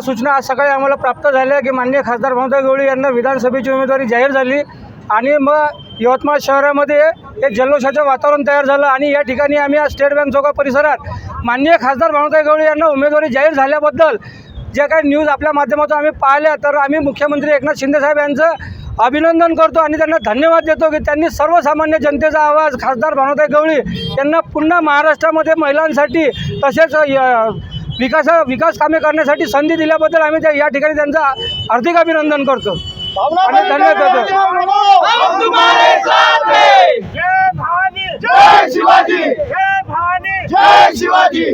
ताज्या सूचना आज सकाळी आम्हाला प्राप्त झाल्या की माननीय खासदार भाऊसाहेब गवळी यांना विधानसभेची उमेदवारी जाहीर झाली आणि मग यवतमाळ शहरामध्ये एक जल्लोषाचं वातावरण तयार झालं आणि या ठिकाणी आम्ही आज स्टेट बँक चौका परिसरात माननीय खासदार भाऊसाहेब गवळी यांना उमेदवारी जाहीर झाल्याबद्दल जे काही न्यूज आपल्या माध्यमातून आम्ही पाहिल्या तर आम्ही मुख्यमंत्री एकनाथ शिंदेसाहेब यांचं अभिनंदन करतो आणि त्यांना धन्यवाद देतो की त्यांनी सर्वसामान्य जनतेचा आवाज खासदार भाऊसाहेब गवळी यांना पुन्हा महाराष्ट्रामध्ये महिलांसाठी तसेच विकास कामे करण्यासाठी संधी दिल्याबद्दल आम्ही या ठिकाणी त्यांचं हार्दिक अभिनंदन करतो आणि धन्यवाद देतो। हम तुम्हारे साथ हैं। जय भवानी, जय शिवाजी, जय भवानी, जय शिवाजी।